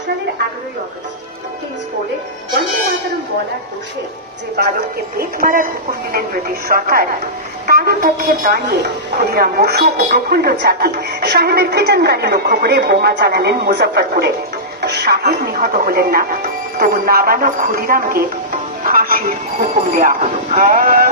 সালের 11ই August Kings ফোর্ডে বন্দে মাতরম বলার বসে যে বালককে পেট মারার হুকুম দিলেন ব্রিটিশ সরকার, তারই পক্ষে দাঁড়িয়ে ক্ষুদিরাম বসু ও প্রফুল্ল চাকি সাহেবের ফিটন গাড়ি লক্ষ্য করে বোমা চালালেন মুজফ্ফরপুরে। সাহেব নিহত হলেন না, তবু নাবালক ক্ষুদিরামকে ফাঁসির হুকুম দেয়া হল।